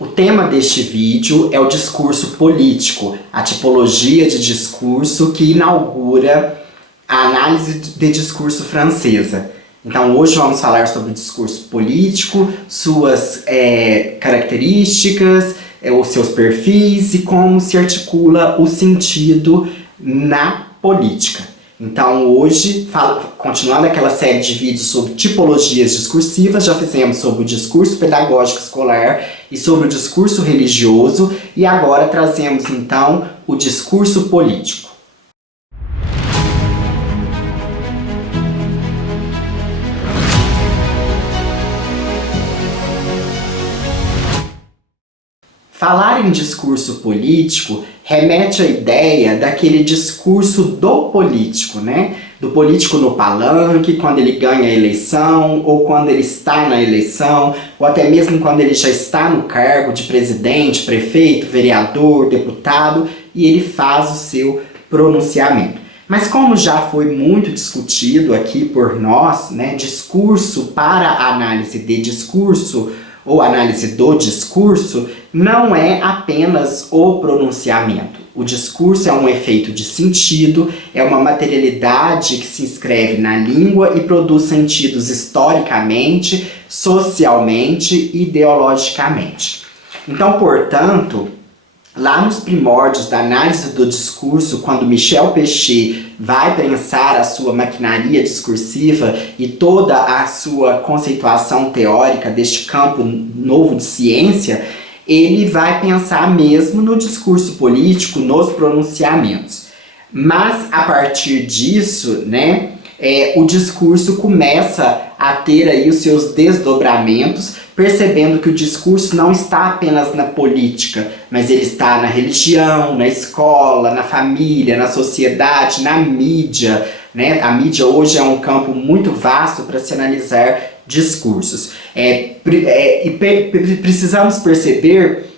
O tema deste vídeo é o discurso político, a tipologia de discurso que inaugura a análise de discurso francesa. Então hoje vamos falar sobre o discurso político, suas características, os seus perfis e como se articula o sentido na política. Então hoje, continuando aquela série de vídeos sobre tipologias discursivas, já fizemos sobre o discurso pedagógico escolar e sobre o discurso religioso, e agora trazemos então o discurso político. Falar em discurso político remete à ideia daquele discurso do político, né? Do político no palanque, quando ele ganha a eleição, ou quando ele está na eleição, ou até mesmo quando ele já está no cargo de presidente, prefeito, vereador, deputado, e ele faz o seu pronunciamento. Mas como já foi muito discutido aqui por nós, né, discurso para análise de discurso, ou análise do discurso, não é apenas o pronunciamento. O discurso é um efeito de sentido, é uma materialidade que se inscreve na língua e produz sentidos historicamente, socialmente e ideologicamente. Então, portanto, lá nos primórdios da análise do discurso, quando Michel Pechet vai pensar a sua maquinaria discursiva e toda a sua conceituação teórica deste campo novo de ciência, ele vai pensar mesmo no discurso político, nos pronunciamentos. Mas a partir disso, né, o discurso começa a ter aí os seus desdobramentos, percebendo que o discurso não está apenas na política, mas ele está na religião, na escola, na família, na sociedade, na mídia, né? A mídia hoje é um campo muito vasto para se analisar discursos. Precisamos perceber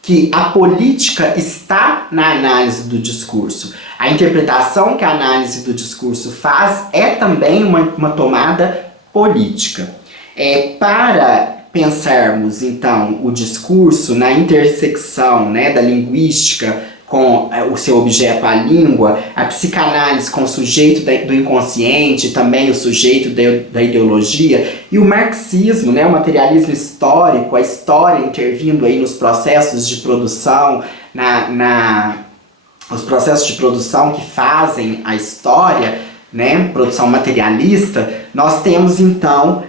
que a política está na análise do discurso. A interpretação que a análise do discurso faz é também uma tomada política. Para pensarmos, então, o discurso na intersecção, né, da linguística com o seu objeto, a língua, a psicanálise com o sujeito do inconsciente, também o sujeito da ideologia, e o marxismo, né, o materialismo histórico, a história intervindo aí nos processos de produção, os processos de produção que fazem a história, né, produção materialista, nós temos então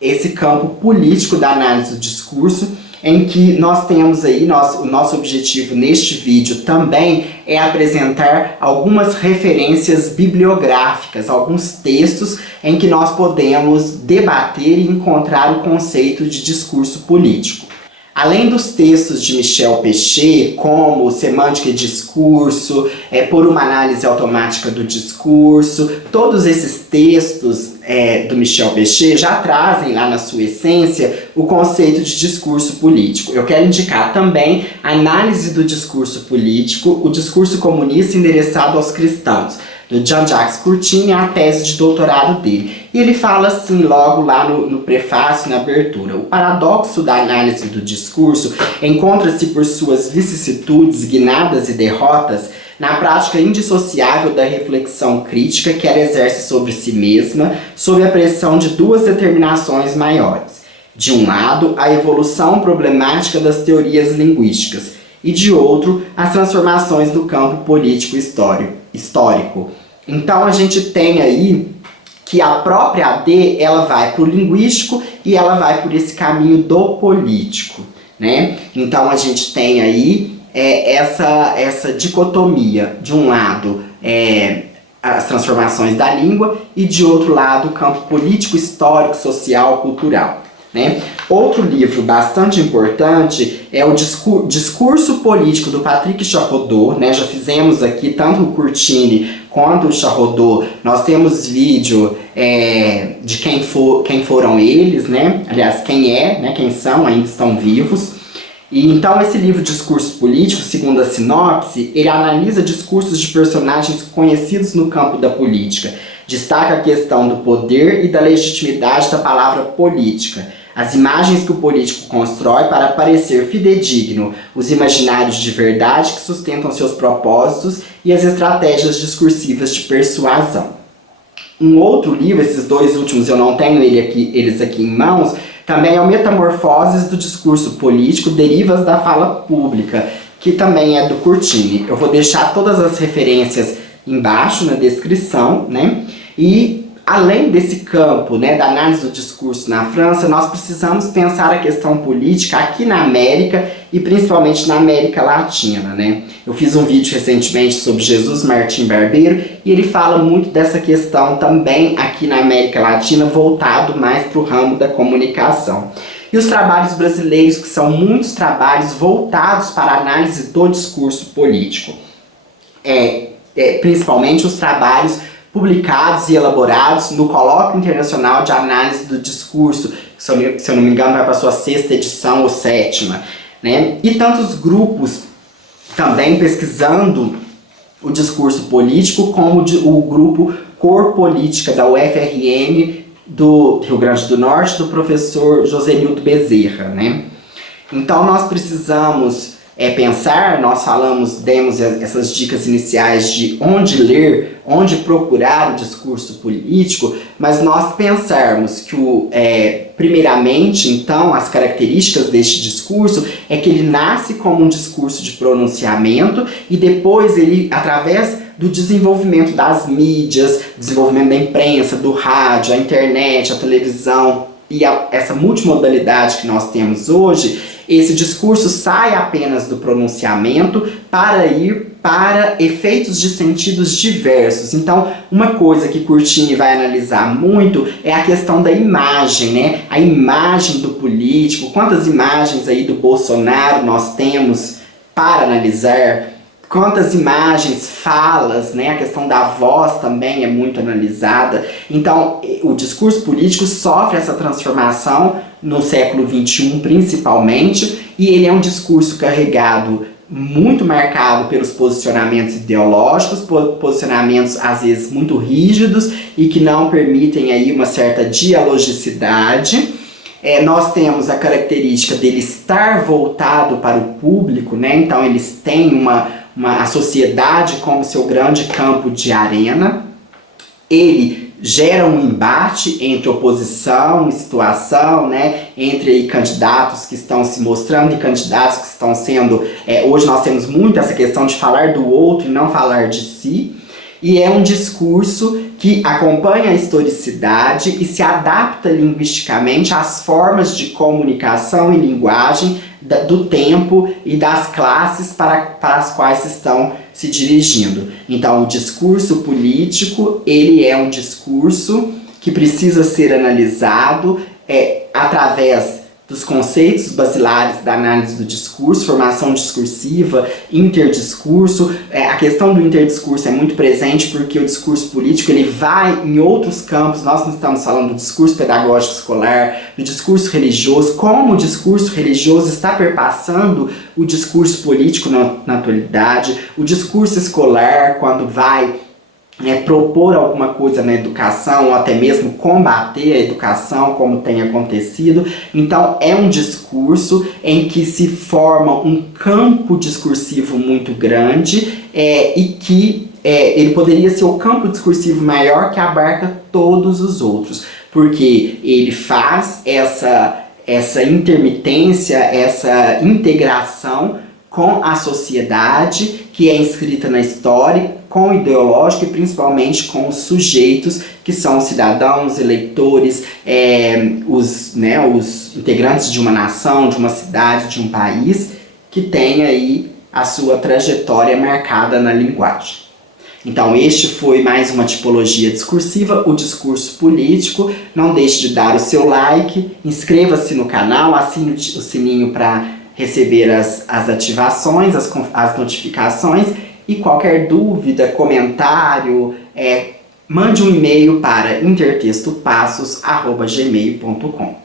esse campo político da análise do discurso, em que nós temos aí, o nosso objetivo neste vídeo também é apresentar algumas referências bibliográficas, alguns textos em que nós podemos debater e encontrar o conceito de discurso político. Além dos textos de Michel Pechet, como Semântica e Discurso, Por uma Análise Automática do Discurso, todos esses textos do Michel Pechet já trazem lá na sua essência o conceito de discurso político. Eu quero indicar também a Análise do Discurso Político, o discurso comunista endereçado aos cristãos, do Jean-Jacques Courtine, a tese de doutorado dele. E ele fala assim, logo lá no prefácio, na abertura: o paradoxo da análise do discurso encontra-se por suas vicissitudes, guinadas e derrotas na prática indissociável da reflexão crítica que ela exerce sobre si mesma, sob a pressão de duas determinações maiores. De um lado, a evolução problemática das teorias linguísticas, e de outro, as transformações do campo político histórico. Então a gente tem aí que a própria AD, ela vai para o linguístico e ela vai por esse caminho do político, né? Então a gente tem aí essa dicotomia, de um lado as transformações da língua e de outro lado o campo político, histórico, social, cultural, né? Outro livro bastante importante é o Discurso Político, do Patrick Charrodot, né? Já fizemos aqui tanto o Courtine quanto o Charrodot. Nós temos vídeo de quem foram eles, né? Aliás, quem são, ainda estão vivos. E então esse livro Discurso Político, segundo a sinopse, ele analisa discursos de personagens conhecidos no campo da política. Destaca a questão do poder e da legitimidade da palavra política, as imagens que o político constrói para parecer fidedigno, os imaginários de verdade que sustentam seus propósitos e as estratégias discursivas de persuasão. Um outro livro, esses dois últimos eu não tenho eles aqui em mãos, também é o Metamorfoses do Discurso Político, Derivas da Fala Pública, que também é do Curtini. Eu vou deixar todas as referências embaixo na descrição, né? E além desse campo, né, da análise do discurso na França, nós precisamos pensar a questão política aqui na América e principalmente na América Latina, né? Eu fiz um vídeo recentemente sobre Jesus Martim Barbeiro e ele fala muito dessa questão também aqui na América Latina, voltado mais para o ramo da comunicação. E os trabalhos brasileiros, que são muitos trabalhos voltados para a análise do discurso político. Principalmente os trabalhos publicados e elaborados no Colóquio Internacional de Análise do Discurso, que, se eu não me engano, vai para a sua 6ª edição ou 7ª, né? E tantos grupos também pesquisando o discurso político, como o grupo Cor Política da UFRN do Rio Grande do Norte, do professor Josenildo Bezerra, né? Então nós precisamos pensar, nós demos essas dicas iniciais de onde ler, onde procurar o discurso político, mas nós pensarmos que, primeiramente, então, as características deste discurso é que ele nasce como um discurso de pronunciamento e depois ele, através do desenvolvimento das mídias, desenvolvimento da imprensa, do rádio, a internet, a televisão e essa multimodalidade que nós temos hoje, esse discurso sai apenas do pronunciamento para ir para efeitos de sentidos diversos. Então, uma coisa que Curtini vai analisar muito é a questão da imagem, né? A imagem do político, quantas imagens aí do Bolsonaro nós temos para analisar, quantas imagens, falas, né? A questão da voz também é muito analisada. Então, o discurso político sofre essa transformação no século XXI, principalmente, e ele é um discurso carregado, muito marcado pelos posicionamentos ideológicos, posicionamentos às vezes muito rígidos e que não permitem aí uma certa dialogicidade. Nós temos a característica dele estar voltado para o público, né? Então eles têm a sociedade como seu grande campo de arena. Ele gera um embate entre oposição e situação, né? Entre aí candidatos que estão se mostrando e candidatos que estão sendo... hoje nós temos muito essa questão de falar do outro e não falar de si. E é um discurso que acompanha a historicidade e se adapta linguisticamente às formas de comunicação e linguagem do tempo e das classes para as quais estão se dirigindo. Então, o discurso político, ele é um discurso que precisa ser analisado através dos conceitos basilares da análise do discurso, formação discursiva, interdiscurso. A questão do interdiscurso é muito presente porque o discurso político ele vai em outros campos. Nós não estamos falando do discurso pedagógico escolar, do discurso religioso, como o discurso religioso está perpassando o discurso político na atualidade, o discurso escolar quando vai propor alguma coisa na educação, ou até mesmo combater a educação, como tem acontecido. Então é um discurso em que se forma um campo discursivo muito grande e que ele poderia ser o campo discursivo maior que abarca todos os outros, porque ele faz essa intermitência, essa integração com a sociedade que é inscrita na história, com o ideológico e principalmente com os sujeitos que são cidadãos, eleitores, os integrantes de uma nação, de uma cidade, de um país, que tem aí a sua trajetória marcada na linguagem. Então este foi mais uma tipologia discursiva, o discurso político. Não deixe de dar o seu like, inscreva-se no canal, assine o sininho para receber as ativações, as notificações, e qualquer dúvida, comentário, mande um e-mail para intertextopassos@gmail.com.